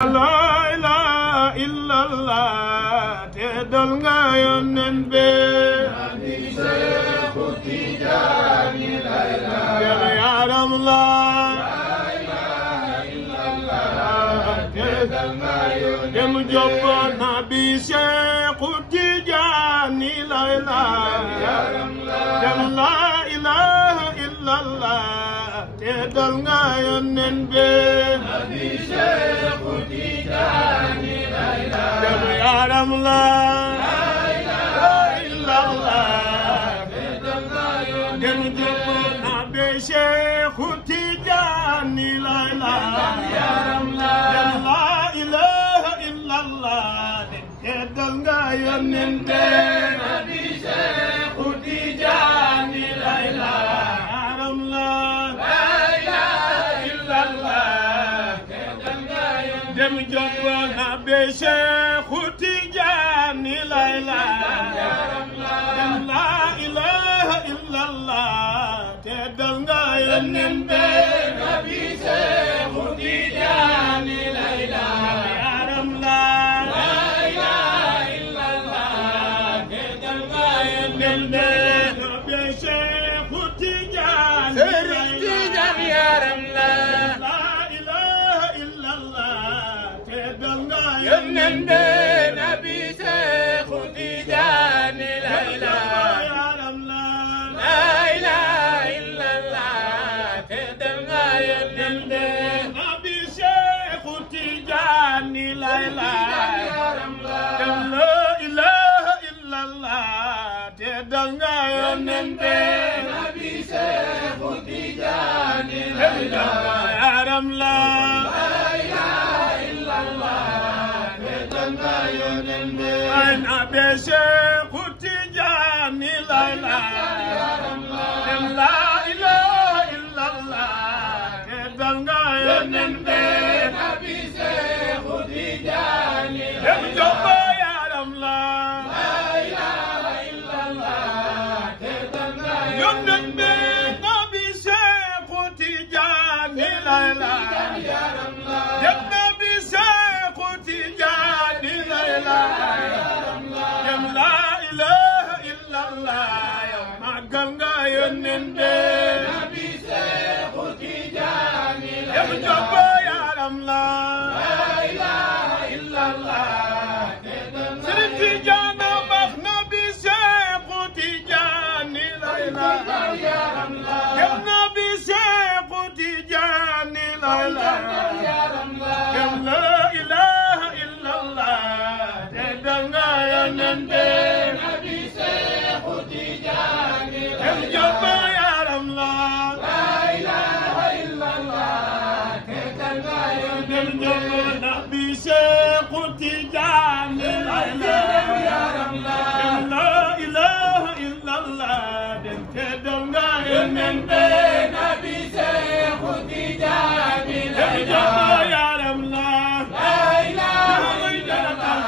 La ilaha illallah te dal nga yonen be andi Seexu Tijaani la ilaha yaram la ilaha illallah te dal nga yonen dem joppo nabi Seexu Tijaani la ilaha yaram la dem la ilaha illallah te dal nga yonen be andi Seexu Tijaani la ilaha yaram la ilaha illallah te dal nga yonen be nabi Seexu Tijaani la ilaha yaram la ilaha illallah te dal nga yonen be nabi Seexu Tijaani la ilaha yaram la dem joppo nabi Seexu Tijaani la ilaha illallah te dal nga yonen be nabi Seexu Tijaani la ilaha yaram la ilaha illallah te dal nga yonen be nabi Seexu Tijaani yaram la yonen be nabi Seexu Tijaani la ilaha illallah te dal nga yonen be nabi Seexu Tijaani la ilaha illallah te dal nga yonen be nabi Seexu Tijaani la ilaha yaram la nabi Seexu Tijaani la ilaha illallah te dal nga yonen be nabi Seexu Tijaani dem joppo yaram la ilaha illallah te dal nga yonen be nabi Seexu Tijaani la ilaha dem nabi Seexu Tijaani la ilaha magal nga yonen be nabi Seexu Tijaani dem joppo yaram la ilaha illallah Sëriñ Tijaani bax nabi Seexu Tijaani la ilaha dem nabi Seexu Tijaani la ilaha dem la ilaha illallah te dal nga yonen be dem joppo yaram la ilaha illallah te dal nga yonen be nabi Seexu Tijaani la ilaha illallah te dal nga yonen be nabi Seexu Tijaani la ilaha yaram la ilaha illallah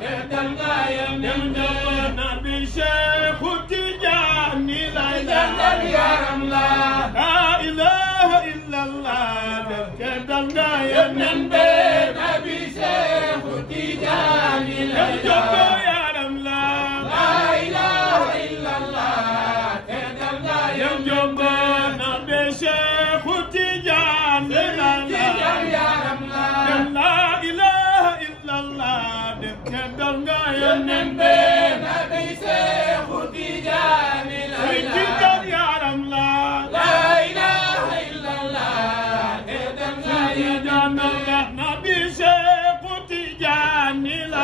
te dal nga yonen be nabi Seexu Tijaani la ilaha illallah te dal nga yonen be nabi Seexu Tijaani la joppo yaram la ilaha illallah te dal nga yonen be nabi Seexu Tijaani la ilaha illallah te dal nga yonen be nabi Seexu Tijaani la yaram la ilaha illallah te dal nga yonen be nabi Seexu Tijaani la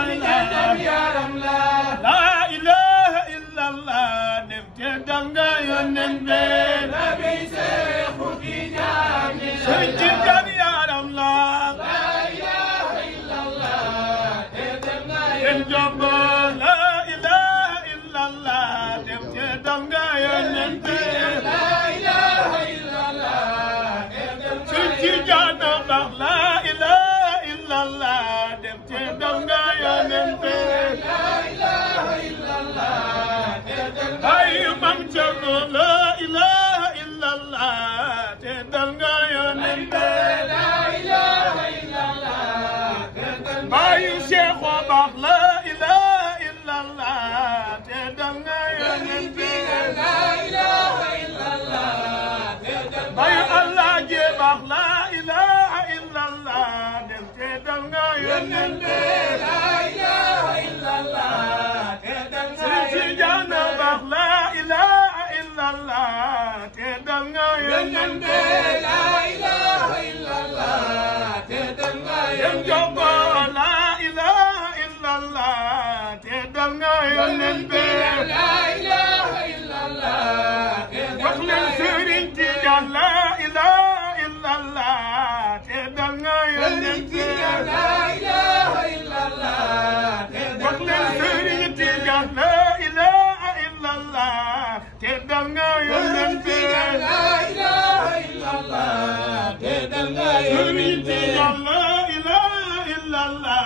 yaram la ilaha illallah te dal nga yonen be nabi Seexu Tijaani yaram la ilaha illallah te dal nga joppo la ilaha illallah te dal nga yonen be la ilaha illallah Sëriñ Tijaani bax la ilaha illallah te dal nga yonen be la ilaha illallah ay mam Cerno la ilaha illallah te dal nga yonen be la ilaha illallah bayu Cheikh baax la ilaha illallah te danga yonent bi la ilaha illallah bayu Allah je baax la ilaha illallah dem te danga yonent bi la ilaha illallah te danga yonent bi baax la ilaha illallah te danga yonent bi la ilaha illallah te danga yonent bi la ilaha illallah te danga yonent bi la ilaha illallah wax leen Sëriñ Tijaan la ilaha illallah te danga yonent bi la ilaha illallah wax leen Sëriñ Tijaan la ilaha illallah te danga yonent bi la ilaha illallah te danga Sëriñ Tijaan la ilaha illallah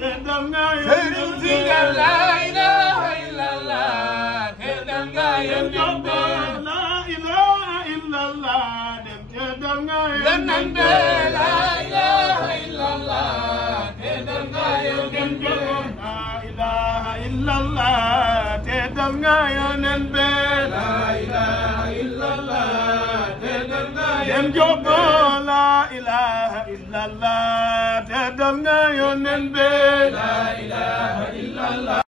te danga Sëriñ Tijaan la ilaha illallah te danga yonent bi la ilaha illallah te danga yonent bi la ilaha illallah te danga yonent bi la ilaha illallah te danga yonent bi la ilaha illallah te danga yonent bi la ilaha illallah te danga yonent bi la ilaha illallah